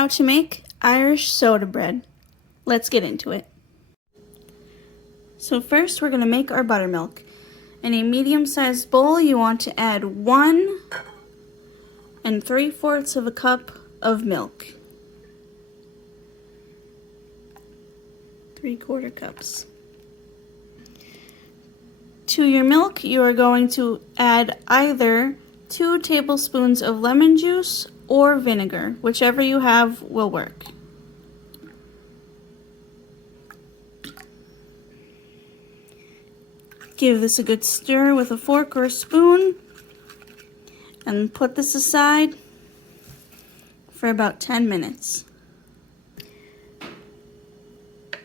how to make Irish soda bread. Let's get into it. So first we're going to make our buttermilk. In a medium-sized bowl, you want to add 1 3/4 cup of milk. 3/4 cups. To your milk, you are going to add either 2 tablespoons of lemon juice or vinegar. Whichever you have will work. Give this a good stir with a fork or a spoon and put this aside for about 10 minutes.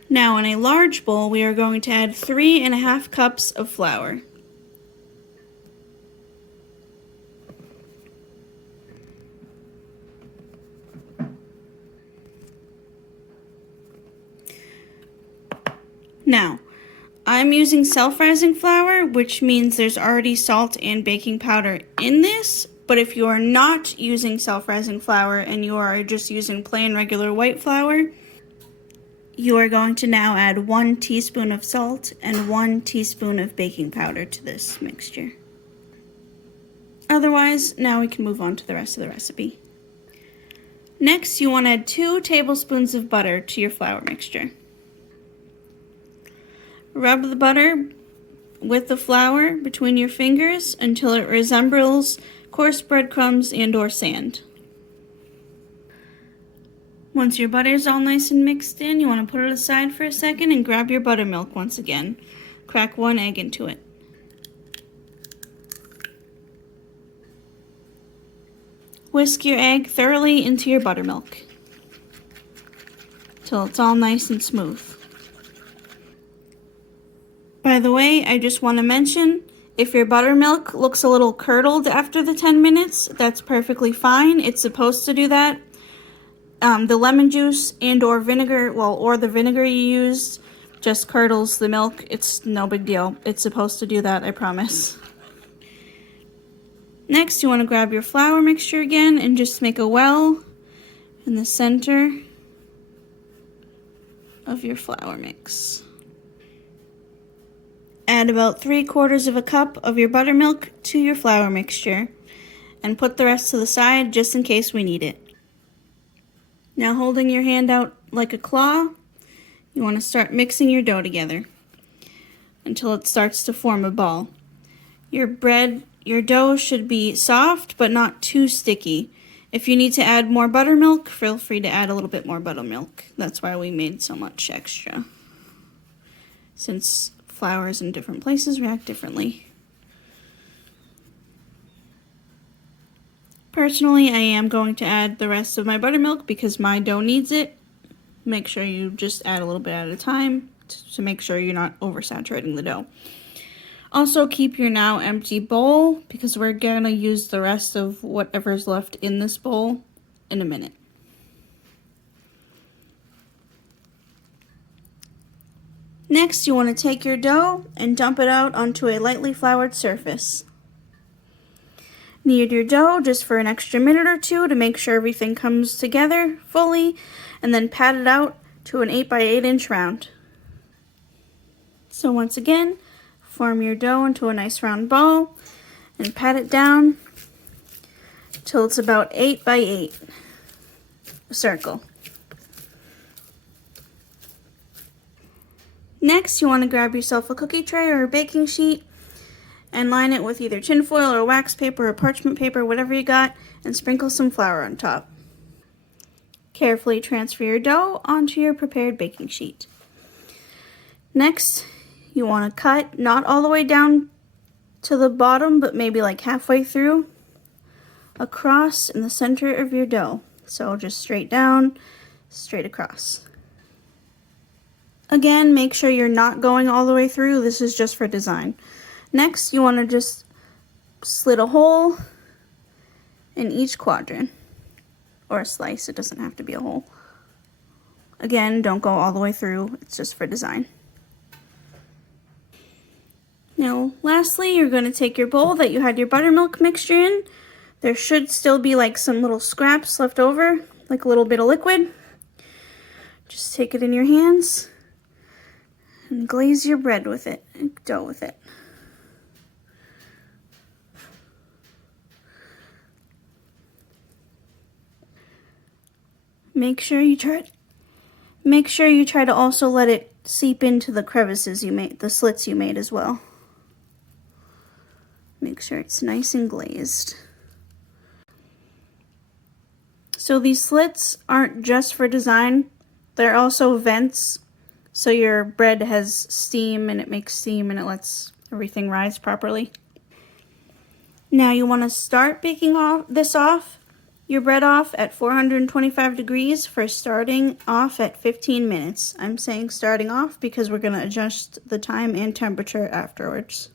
Now in a large bowl, we are going to add 3½ cups of flour. Now, I'm using self-rising flour, which means there's already salt and baking powder in this, but if you are not using self-rising flour and you are just using plain regular white flour, you are going to now add 1 teaspoon of salt and 1 teaspoon of baking powder to this mixture. Otherwise, now we can move on to the rest of the recipe. Next, you want to add 2 tablespoons of butter to your flour mixture. Rub the butter with the flour between your fingers until it resembles coarse breadcrumbs and/or sand. Once your butter is all nice and mixed in, you want to put it aside for a second and grab your buttermilk once again. Crack 1 egg into it. Whisk your egg thoroughly into your buttermilk till it's all nice and smooth. By the way, I just want to mention, if your buttermilk looks a little curdled after the 10 minutes, that's perfectly fine. It's supposed to do that. The lemon juice and/or vinegar, or the vinegar you used, just curdles the milk. It's no big deal. It's supposed to do that, I promise. Next, you want to grab your flour mixture again and just make a well in the center of your flour mix. Add about 3/4 cup of your buttermilk to your flour mixture and put the rest to the side just in case we need it. Now, holding your hand out like a claw, you want to start mixing your dough together until it starts to form a ball. Your dough should be soft but not too sticky. If you need to add more buttermilk, feel free to add a little bit more buttermilk. That's why we made so much extra, since flours in different places react differently. Personally, I am going to add the rest of my buttermilk because my dough needs it. Make sure you just add a little bit at a time to make sure you're not oversaturating the dough. Also, keep your now empty bowl because we're going to use the rest of whatever's left in this bowl in a minute. Next, you want to take your dough and dump it out onto a lightly floured surface. Knead your dough just for an extra minute or 2 to make sure everything comes together fully, and then pat it out to an 8 by 8 inch round. So once again, form your dough into a nice round ball and pat it down till it's about 8 by 8, a circle. Next, you want to grab yourself a cookie tray or a baking sheet and line it with either tinfoil or wax paper or parchment paper, whatever you got, and sprinkle some flour on top. Carefully transfer your dough onto your prepared baking sheet. Next, you want to cut not all the way down to the bottom, but maybe like halfway through, across in the center of your dough. So just straight down, straight across. Again, make sure you're not going all the way through. This is just for design. Next, you want to just slit a hole in each quadrant, or a slice. It doesn't have to be a hole. Again, don't go all the way through. It's just for design. Now, lastly, you're going to take your bowl that you had your buttermilk mixture in. There should still be like some little scraps left over. like a little bit of liquid. Just take it in your hands and glaze your bread with it, and dough with it. Make sure you try to also let it seep into the crevices you made, the slits you made as well. Make sure it's nice and glazed. So these slits aren't just for design, they're also vents, so your bread has steam and it makes steam and it lets everything rise properly. Now you want to start baking your bread off at 425 degrees for starting off at 15 minutes. I'm saying starting off because we're going to adjust the time and temperature afterwards.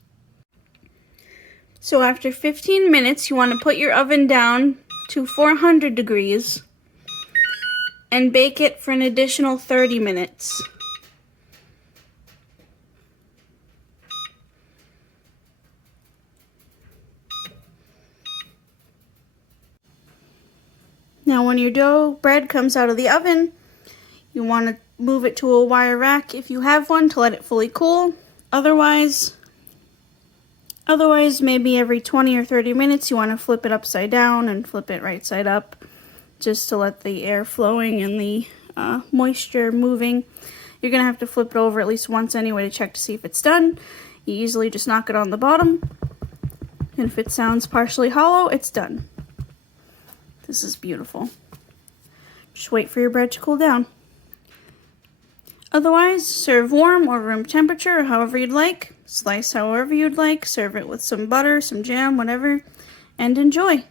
So after 15 minutes, you want to put your oven down to 400 degrees and bake it for an additional 30 minutes. Now when your bread comes out of the oven, you want to move it to a wire rack if you have one to let it fully cool. Otherwise, maybe every 20 or 30 minutes you want to flip it upside down and flip it right side up just to let the air flowing and the moisture moving. You're going to have to flip it over at least once anyway to check to see if it's done. You easily just knock it on the bottom, and if it sounds partially hollow, it's done. This is beautiful. Just wait for your bread to cool down. Otherwise, serve warm or room temperature or however you'd like. Slice however you'd like. Serve it with some butter, some jam, whatever, and enjoy.